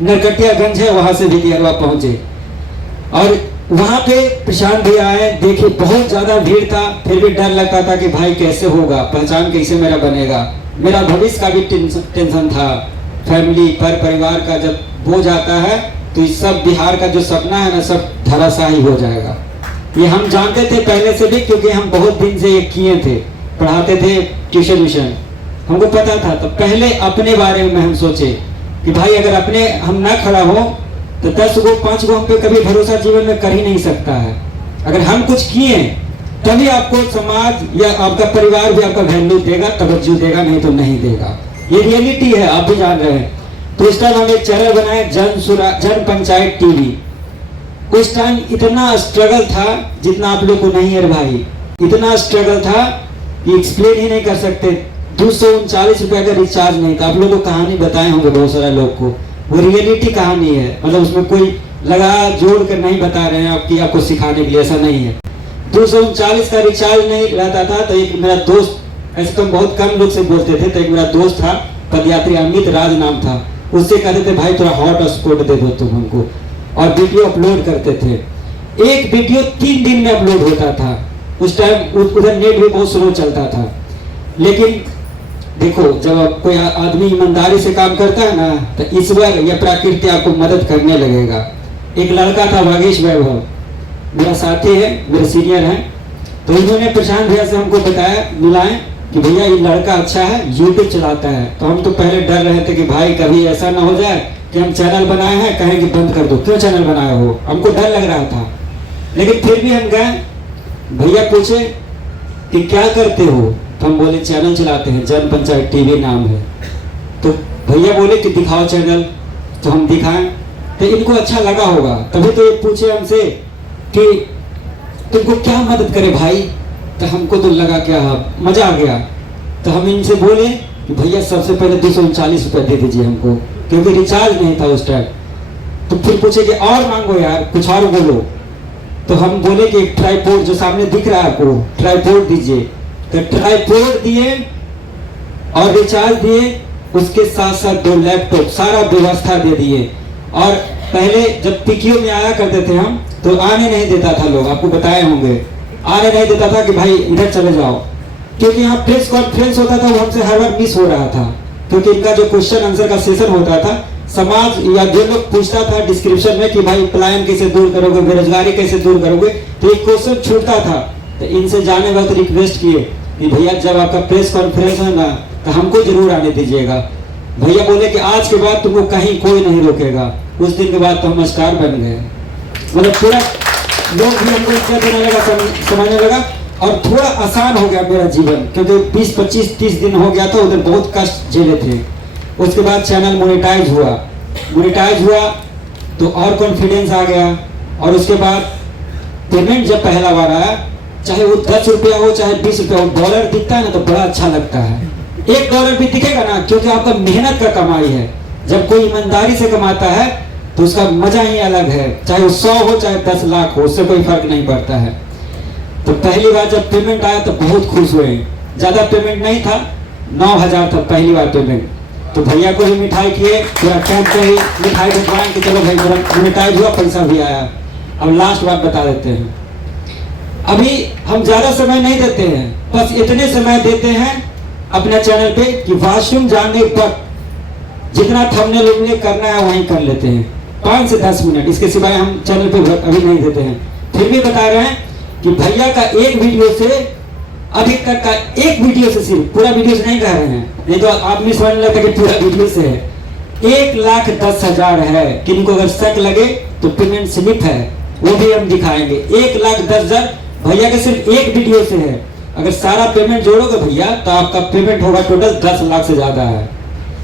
नरकटियागंज है, वहां से भितिहरवा पहुंचे और वहां पे प्रशांत भैया आए। देखे बहुत ज्यादा भीड़ था, फिर भी डर लगता था कि भाई कैसे होगा, पहचान कैसे मेरा बनेगा। मेरा भविष्य का भी टेंशन था, फैमिली पर परिवार का जब बोझ आता है तो इस सब बिहार का जो सपना है ना, सब धराशायी हो जाएगा। ये हम जानते थे पहले से भी, क्योंकि हम बहुत दिन से ये किए थे, पढ़ाते थे ट्यूशन व्यूशन, हमको पता था। तो पहले अपने बारे में हम सोचे कि भाई अगर अपने हम ना खड़ा हो तो 10 गो 5 गो हम पे कभी भरोसा जीवन में कर ही नहीं सकता है। अगर हम कुछ किए तभी आपको समाज या आपका परिवार भी आपका वैल्यू देगा, तवज्जो देगा, नहीं तो नहीं देगा। ये रियलिटी है, आप भी जान रहे हैं। तो इस टाइम हम एक चैनल बनाए जन पंचायत टीवी। उस टाइम इतना स्ट्रगल था जितना आप लोग को नहीं है भाई, इतना स्ट्रगल था कि एक्सप्लेन ही नहीं कर सकते। 239 रुपया का रिचार्ज नहीं था। आप लोगों को कहानी बताए होंगे बहुत सारे लोग को, वो रियलिटी कहानी है। मतलब उसमें कोई लगा जोड़ कर नहीं बता रहे हैं आपकी, आपको सिखाने के लिए, ऐसा नहीं है। 239 का रिचार्ज नहीं रहता था। तो एक मेरा दोस्त, ऐसे तो बहुत कम लोग से बोलते थे, तो एक मेरा दोस्त था पदयात्री, अमित राज नाम था, उससे कहते थे भाई थोड़ा हॉट स्पॉट दे दो तुम हमको, और वीडियो अपलोड करते थे। एक वीडियो 3 दिन में अपलोड होता था। उस टाइम उधर नेट भी बहुत स्लो चलता था। लेकिन देखो, जब कोई आदमी ईमानदारी से काम करता है ना, तो ईश्वर या प्रकृति आपको मदद करने लगेगा। एक लड़का था वागेश वैभव, मेरा साथी है, मेरे सीनियर हैं। तो उन्होंने प्रशांत भैया से हमको बताया, मिलाए कि भैया ये लड़का अच्छा है, यूट्यूब चलाता है। तो हम तो पहले डर रहे थे कि भाई कभी ऐसा ना हो जाए कि हम चैनल बनाए हैं, कहें कि बंद कर दो, क्यों चैनल बनाए हो, हमको डर लग रहा था। लेकिन फिर भी हम गए, भैया पूछे कि क्या करते हो, तो हम बोले चैनल चलाते हैं, जन पंचायत टीवी नाम है। तो भैया बोले कि दिखाओ चैनल, तो हम दिखाएं। तो इनको अच्छा लगा होगा, तभी तो ये पूछे हमसे कि तुमको क्या मदद करे भाई। तो हमको तो लगा क्या, मजा आ गया। तो हम इनसे बोले कि भैया सबसे पहले 239 रुपये दे दीजिए हमको, क्योंकि रिचार्ज नहीं था उस टाइम। तो फिर पूछे कि और मांगो यार, कुछ और बोलो। तो हम बोले कि एक ट्राइपॉड जो सामने दिख रहा है आपको, ट्राइपॉड दीजिए। तो ट्राइपॉड दिए और रिचार्ज दिए, उसके साथ साथ 2 लैपटॉप, सारा व्यवस्था दे दिए। और पहले जब पीक्यू में आया करते थे हम, तो आने नहीं देता था लोग, आपको बताए होंगे, आने नहीं देता था कि भाई इधर चले जाओ, क्योंकि यहाँ प्रेस कॉन्फ्रेंस होता था, वो हमसे हर बार मिस हो रहा था। क्योंकि इनका जो क्वेश्चन आंसर का सेशन होता था, समाज या जो लोग पूछता था डिस्क्रिप्शन में कि भाई पलायन कैसे दूर करोगे, बेरोजगारी कैसे दूर करोगे, तो एक क्वेश्चन छूटता था। तो इनसे जाने वक्त रिक्वेस्ट किए कि भैया जब आपका प्रेस कॉन्फ्रेंस है ना, तो हमको जरूर आने दीजिएगा। भैया बोले कि आज के बाद तुमको कहीं कोई नहीं रोकेगा। उस दिन के बाद तो हम स्टार बन गए। मतलब पूरा लोग भी हमको इज्जत देने लगा, समझने लगा, और थोड़ा आसान हो गया मेरा जीवन, क्योंकि 20, 25, 30 दिन हो गया था, उधर बहुत कष्ट झेले थे। उसके बाद चैनल मोनेटाइज हुआ तो और कॉन्फिडेंस आ गया। और उसके बाद पेमेंट जब पहला बार आया, चाहे वो 10 रुपया हो चाहे 20 रुपया हो, डॉलर दिखता है ना तो बड़ा अच्छा लगता है। $1 भी दिखेगा ना, क्योंकि आपका मेहनत का कमाई है। जब कोई ईमानदारी से कमाता है तो उसका मजा ही अलग है, चाहे वो 100 हो चाहे 10 लाख हो, उससे कोई फर्क नहीं पड़ता है। तो पहली बार जब पेमेंट आया तो बहुत खुश हुए। ज्यादा पेमेंट नहीं था, 9,000 था पहली बार पेमेंट। तो भैया को भी मिठाई किए, पूरा कैंप पे ही मिठाई भिजवाएं कि चलो भाई मेरा मोनेटाइज हुआ, पैसा भी आया। अब लास्ट बात बता देते हैं, अभी हम ज्यादा समय नहीं देते हैं, बस इतने समय देते हैं अपने चैनल पे कि वॉशरूम जाने पर जितना थंबनेल करना है वहीं कर लेते हैं, 5 से 10 मिनट, इसके सिवाय हम चैनल पे अभी नहीं देते हैं। फिर भी बता रहे हैं कि भैया का एक वीडियो से अभी तक का एक वीडियो से, सिर्फ पूरा वीडियो से नहीं कह रहे हैं, नहीं तो आदमी समझने लगता कि पूरा वीडियो से है, 1,10,000 है। किनको अगर शक लगे तो पेमेंट स्लिप है, वो भी हम दिखाएंगे। 1,10,000 भैया के सिर्फ एक वीडियो से है। अगर सारा पेमेंट जोड़ोगे भैया तो आपका पेमेंट होगा टोटल 10 लाख से ज्यादा है।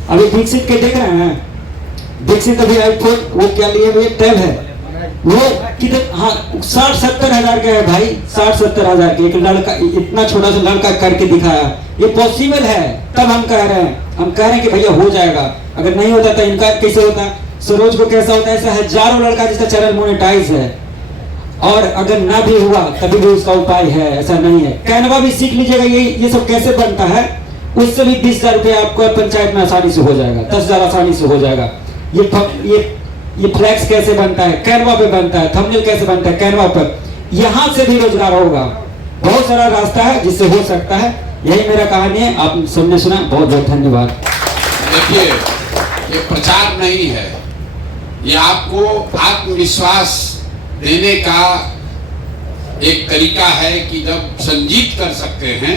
अभी दीक्षित के देख रहे हैं, दीक्षित अभी आईफोन वो क्या लिए हुए टैब है, वो कितने, हाँ 60-70 हजार का है भाई, 60-70 हजार के। एक लड़का इतना छोटा सा लड़का करके दिखाया, ये पॉसिबल है। तब हम कह रहे हैं कि भैया हो जाएगा। अगर नहीं होता तो इनका कैसे होता, सरोज को कैसा होता, ऐसा हजारों लड़का जिसका चैनल मोनेटाइज है। और अगर ना भी हुआ तभी भी उसका उपाय है, ऐसा नहीं है। कैनवा भी सीख लीजिएगा, ये सब कैसे बनता है, उससे भी 20,000 रुपया आपको पंचायत में आसानी से हो जाएगा, 10,000 आसानी से हो जाएगा। ये फ्लैक्स कैसे बनता है, कैनवा पे बनता है। थंबनेल कैसे बनता है, कैनवा पर। यहाँ से भी रोजगार होगा, बहुत सारा रास्ता है जिससे हो सकता है। यही मेरा कहानी है, आप सबने सुना, बहुत बहुत धन्यवाद। देखिए, ये प्रचार नहीं है, ये आपको आत्मविश्वास देने का एक तरीका है कि जब संजीत कर सकते हैं,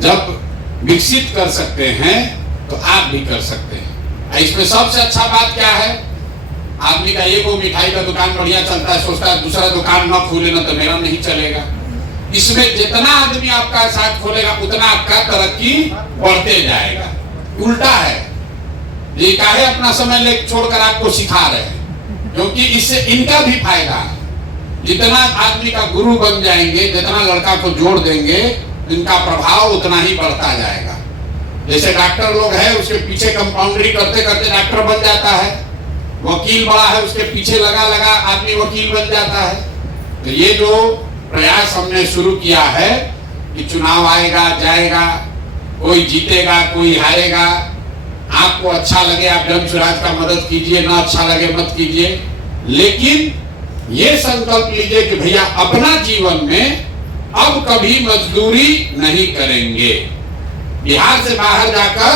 जब विकसित कर सकते हैं, तो आप भी कर सकते हैं। इसमें सबसे अच्छा बात क्या है, आदमी का एक वो मिठाई का दुकान बढ़िया चलता है, सोचता है दूसरा दुकान न खोले ना तो मेरा नहीं चलेगा। इसमें जितना आदमी आपका साथ खोलेगा उतना आपका तरक्की बढ़ते जाएगा। उल्टा है, ये काहे अपना समय ले छोड़कर आपको सिखा रहे हैं, क्योंकि इससे इनका भी फायदा है। जितना आदमी का गुरु बन जाएंगे, जितना लड़का को जोड़ देंगे, इनका प्रभाव उतना ही बढ़ता जाएगा। जैसे डॉक्टर लोग हैं, उसके पीछे कंपाउंडरी करते करते डॉक्टर बन जाता है। वकील बड़ा है, उसके पीछे लगा लगा आदमी वकील बन जाता है। तो ये जो प्रयास हमने शुरू किया है कि चुनाव आएगा जाएगा, कोई जीतेगा कोई हारेगा, आपको अच्छा लगे आप जन स्वराज का मदद कीजिए, ना अच्छा लगे मत कीजिए, लेकिन ये संकल्प लीजिए कि भैया अपना जीवन में अब कभी मजदूरी नहीं करेंगे। बिहार से बाहर जाकर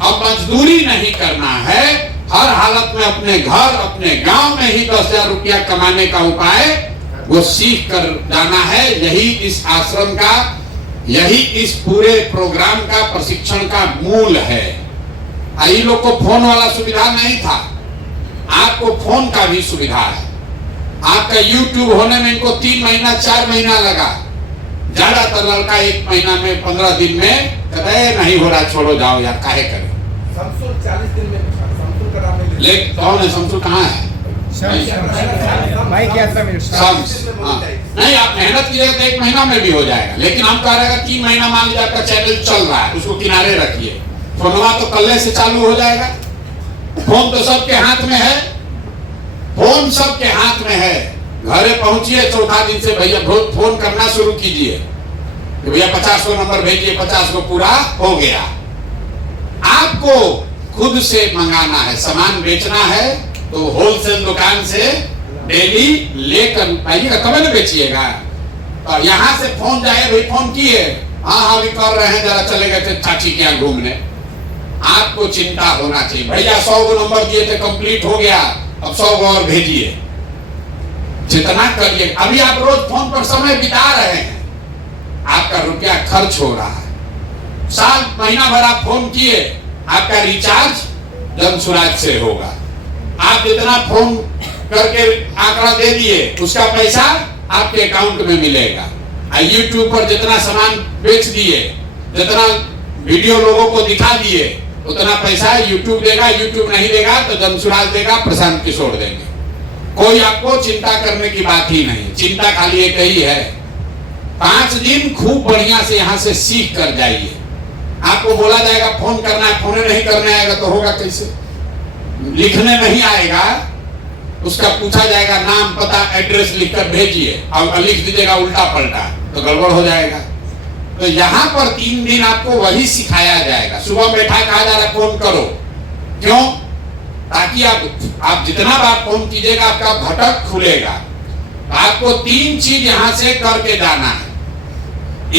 अब मजदूरी नहीं करना है, हर हालत में अपने घर अपने गांव में ही 10,000 रुपया कमाने का उपाय वो सीख कर जाना है। यही इस आश्रम का, यही इस पूरे प्रोग्राम का प्रशिक्षण का मूल है। आई लोग को फोन वाला सुविधा नहीं था, आपको फोन का भी सुविधा है। आपका YouTube होने में इनको 3 महीना 4 महीना लगा, ज्यादातर लड़का 1 महीना में 15 दिन में कहते नहीं हो रहा, छोड़ो जाओ यार, काहे करें। समसुर 40 दिन में कराने ले कौन है समसुर, कहाँ है भाई, क्या था मेरे नहीं, आप मेहनत कीजिएगा तो 1 महीना में भी हो जाएगा, लेकिन हम कह रहे हैं 3 महीना मान लीजिए आपका चैनल चल रहा है, उसको किनारे रखिए, फोनवा तो कल से चालू हो जाएगा। फोन तो सबके हाथ में है, फोन सबके हाथ में है। घरे पहुंचिए, चौथा दिन से भैया फोन करना शुरू कीजिए कि भैया 50 को नंबर भेजिए, 50 को पूरा हो गया। आपको खुद से मंगाना है, सामान बेचना है तो होलसेल दुकान से डेली लेकर आइएगा, तब न बेचिएगा। और यहाँ से फोन जाए, भाई फोन किए, हाँ भी कर रहे हैं, जरा चले गए थे चाची के यहाँ घूमने। आपको चिंता होना चाहिए, भैया 100 को नंबर दिए थे, कंप्लीट हो गया, अब 100 को और भेजिए, जितना करिए। अभी आप रोज फोन पर समय बिता रहे हैं, आपका रुपया खर्च हो रहा है। साल महीना भर आप फोन किए, आपका रिचार्ज जमसुराज से होगा। आप जितना फोन करके आंकड़ा दे दिए उसका पैसा आपके अकाउंट में मिलेगा। यूट्यूब पर जितना सामान बेच दिए, जितना वीडियो लोगों को दिखा दिए, उतना पैसा यूट्यूब देगा। यूट्यूब नहीं देगा तो जमसुराज देगा, प्रशांत किशोर देंगे। कोई आपको चिंता करने की बात ही नहीं। चिंता खाली एक ही है, 5 दिन खूब बढ़िया से यहाँ से सीख कर जाइए। आपको बोला जाएगा फोन करना है, फोन नहीं करने आएगा तो होगा कैसे? लिखने नहीं आएगा, उसका पूछा जाएगा नाम पता एड्रेस लिखकर भेजिए, और लिख दीजिएगा उल्टा पलटा तो गड़बड़ हो जाएगा। तो यहाँ पर 3 दिन आपको वही सिखाया जाएगा। सुबह बैठा कहा जा रहा है फोन करो, क्यों? ताकि आप जितना बार फोन कीजिएगा आपका भटक खुलेगा। आपको 3 चीज यहाँ से करके जाना है।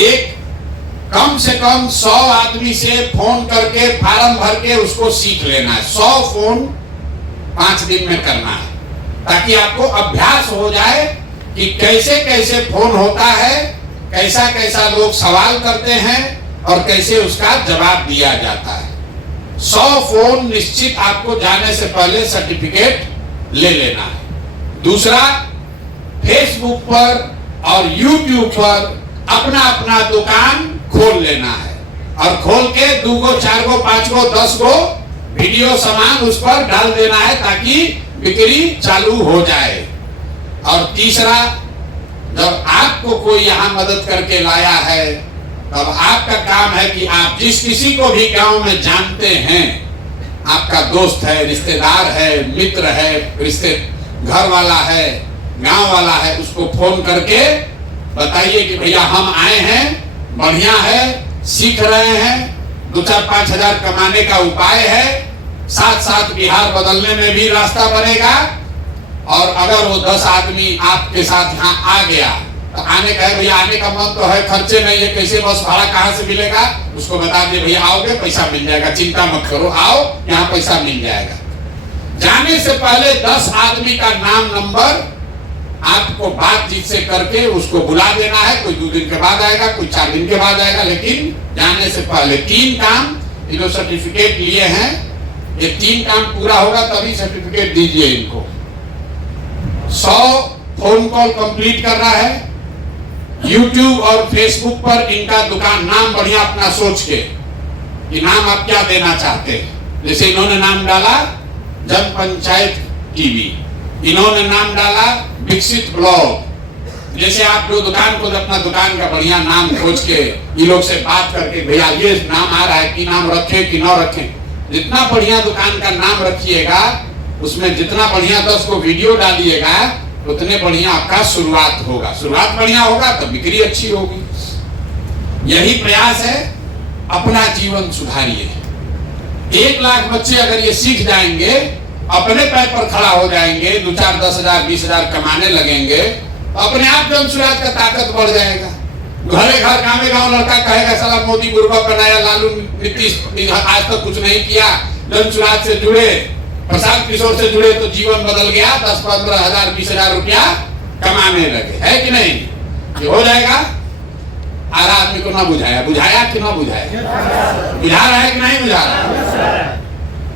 एक, कम से कम 100 आदमी से फोन करके फार्म भर के उसको सीख लेना है। 100 फोन 5 दिन में करना है, ताकि आपको अभ्यास हो जाए कि कैसे कैसे फोन होता है, कैसा कैसा लोग सवाल करते हैं और कैसे उसका जवाब दिया जाता है। 100 फोन निश्चित आपको जाने से पहले सर्टिफिकेट ले लेना है। दूसरा, फेसबुक पर और यूट्यूब पर अपना अपना दुकान खोल लेना है, और खोल के 2 गो 4 गो 5 गो 10 गो वीडियो सामान उस पर डाल देना है, ताकि बिक्री चालू हो जाए। और तीसरा, जब आपको कोई यहाँ मदद करके लाया है, तब आपका काम है कि आप जिस किसी को भी गांव में जानते हैं, आपका दोस्त है, रिश्तेदार है, मित्र है, घर वाला है, गांव वाला है, उसको फोन करके बताइए कि भैया हम आए हैं, बढ़िया है, सीख रहे हैं, 2-4-5 हजार कमाने का उपाय है, साथ साथ बिहार बदलने में भी रास्ता बनेगा। और अगर वो 10 आदमी आपके साथ यहाँ आ गया तो आने का है, भैया आने का मन तो है, खर्चे नहीं है, कैसे बस भाड़ा कहाँ से मिलेगा? उसको बता दिए भैया आओगे पैसा मिल जाएगा, चिंता मत करो, आओ यहाँ पैसा मिल जाएगा। जाने से पहले 10 आदमी का नाम नंबर आपको बातचीत से करके उसको बुला देना है। कोई 2 दिन के बाद आएगा, कोई 4 दिन के बाद आएगा, लेकिन जाने से पहले 3 काम, इन्होंने सर्टिफिकेट लिए हैं, ये 3 काम पूरा होगा तभी सर्टिफिकेट दीजिए इनको। 100 फोन कॉल कंप्लीट करना है। YouTube और Facebook पर इनका दुकान नाम बढ़िया अपना सोच के, कि नाम आप क्या देना चाहते हैं। जैसे इन्होंने नाम डाला जन पंचायत टीवी, इन्होंने नाम डाला विकसित ब्लॉग। जैसे आप जो दुकान को अपना दुकान का बढ़िया नाम खोज के ये लोग से बात करके, भैया ये नाम आ रहा है कि नाम रखें कि न रखें, जितना बढ़िया दुकान का नाम रखिएगा, उसमें जितना बढ़िया 10 को वीडियो डालिएगा, उतने बढ़िया आपका शुरुआत होगा। शुरुआत बढ़िया होगा तो बिक्री अच्छी होगी। यही प्रयास है, अपना जीवन सुधारिए। 1 लाख बच्चे अगर ये सीख जाएंगे, अपने पैर पर खड़ा हो जाएंगे, 2-4 10 हजार 20 हजार कमाने लगेंगे, तो अपने आप जमसुराज का ताकत बढ़ जाएगा। घरे घर गाँव गाँव लड़का कहेगा साला मोदी बुर्बक बनाया, लालू नीतीश आज तक कुछ नहीं किया। जमसुराज से जुड़े, प्रशांत किशोर से जुड़े तो जीवन बदल गया, 10-15 हजार 20 हजार रुपया कमाने लगे, है कि नहीं? ये हो जाएगा। हर आदमी को ना बुझाया कि ना बुझाया? बुझा रहा है कि नहीं बुझा रहा?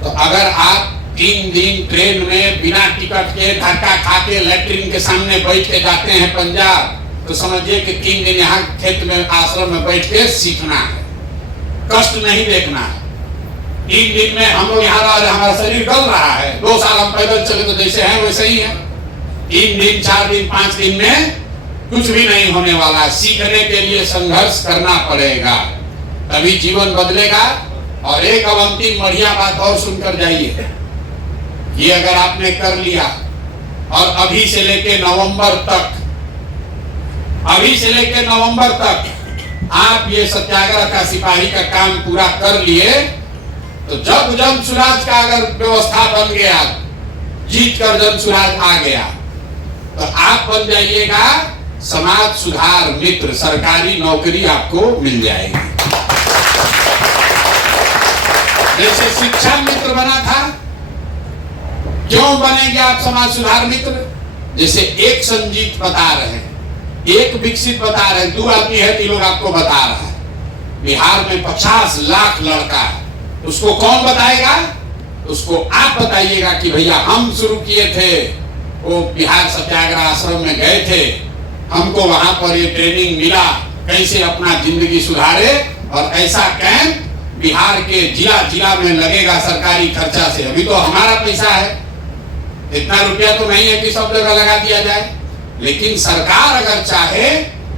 तो अगर आप 3 दिन ट्रेन में बिना टिकट के धक्का खा के लैट्रिन के सामने बैठ के जाते हैं पंजाब, तो समझिए कि 3 दिन यहाँ खेत में आश्रम में बैठ के सीखना है, कष्ट नहीं देखना है। 3 दिन में हम लोग यहाँ रह, हमारा शरीर गल रहा है। 2 साल हम पैदल चले तो जैसे हैं वैसे ही है। 3 दिन 4 दिन 5 दिन में कुछ भी नहीं होने वाला। सीखने के लिए संघर्ष करना पड़ेगा, तभी जीवन बदलेगा। और एक अब अंतिम बढ़िया बात और सुनकर जाइए, ये अगर आपने कर लिया और अभी से लेके नवंबर तक आप ये सत्याग्रह का सिपाही का काम पूरा कर लिए, तो जब जमसुराज का अगर व्यवस्था बन गया, जीत कर जमसुराज आ गया, तो आप बन जाइएगा समाज सुधार मित्र, सरकारी नौकरी आपको मिल जाएगी। जैसे शिक्षा मित्र बना था, क्यों बनेंगे आप समाज सुधार मित्र? जैसे एक संजीत बता रहे हैं, एक विकसित बता रहे हैं, 2 आदमी है, 3 लोग आपको बता रहा है। बिहार में 50 लाख लड़का है, उसको कौन बताएगा? उसको आप बताइएगा कि भैया हम शुरू किए थे, वो बिहार सत्याग्रह आश्रम में गए थे, हमको वहां पर ये ट्रेनिंग मिला कैसे अपना जिंदगी सुधारे, और ऐसा कैंप बिहार के जिला जिला में लगेगा सरकारी खर्चा से। अभी तो हमारा पैसा है, इतना रुपया तो नहीं है कि सब जगह लगा दिया जाए, लेकिन सरकार अगर चाहे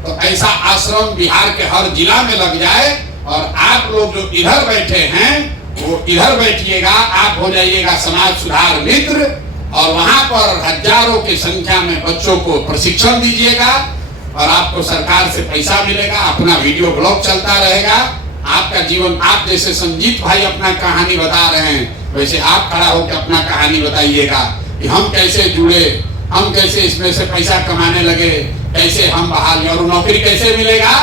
तो ऐसा आश्रम बिहार के हर जिला में लग जाए, और आप लोग जो इधर बैठे हैं वो इधर बैठिएगा, आप हो जाइएगा समाज सुधार मित्र, और वहां पर हजारों की संख्या में बच्चों को प्रशिक्षण दीजिएगा, और आपको सरकार से पैसा मिलेगा, अपना वीडियो ब्लॉग चलता रहेगा, आपका जीवन। आप जैसे संजीत भाई अपना कहानी बता रहे हैं, वैसे आप खड़ा होकर अपना कहानी बताइएगा कि हम कैसे जुड़े, हम कैसे इसमें से पैसा कमाने लगे, कैसे हम बहाल, और नौकरी कैसे मिलेगा,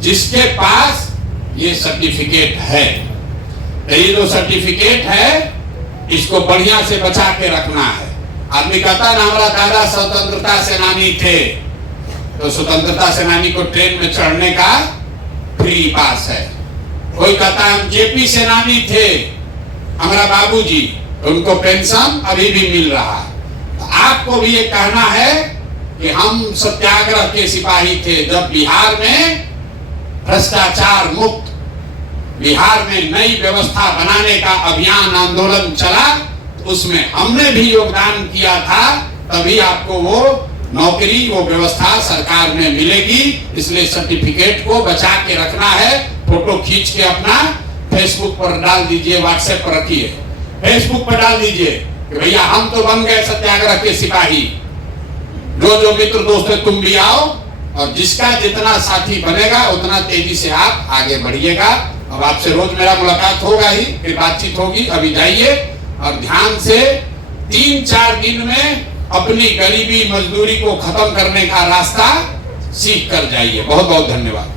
जिसके पास ये सर्टिफिकेट है। ये जो सर्टिफिकेट है इसको बढ़िया से बचा के रखना है। आदमी कहता है ना हमारा दादा स्वतंत्रता सेनानी थे, तो स्वतंत्रता सेनानी को ट्रेन में चढ़ने का फ्री पास है। कोई कहता है हम जेपी सेनानी थे, हमारा बाबूजी, उनको पेंशन अभी भी मिल रहा है। तो आपको भी ये कहना है कि हम सत्याग्रह के सिपाही थे, जब बिहार में भ्रष्टाचार मुक्त बिहार में नई व्यवस्था बनाने का अभियान आंदोलन चला, तो उसमें हमने भी योगदान किया था, तभी आपको वो नौकरी, वो व्यवस्था सरकार में मिलेगी। इसलिए सर्टिफिकेट को बचा के रखना है, फोटो खींच के अपना फेसबुक पर डाल दीजिए, व्हाट्सएप पर रखिए, फेसबुक पर डाल दीजिए कि भैया हम तो बन गए सत्याग्रह के सिपाही। जो मित्र दोस्त है तुम भी आओ, और जिसका जितना साथी बनेगा उतना तेजी से आप आगे बढ़िएगा। अब आपसे रोज मेरा मुलाकात होगा ही, फिर बातचीत होगी। अभी जाइए और ध्यान से 3-4 दिन में अपनी गरीबी मजदूरी को खत्म करने का रास्ता सीख कर जाइए। बहुत बहुत धन्यवाद।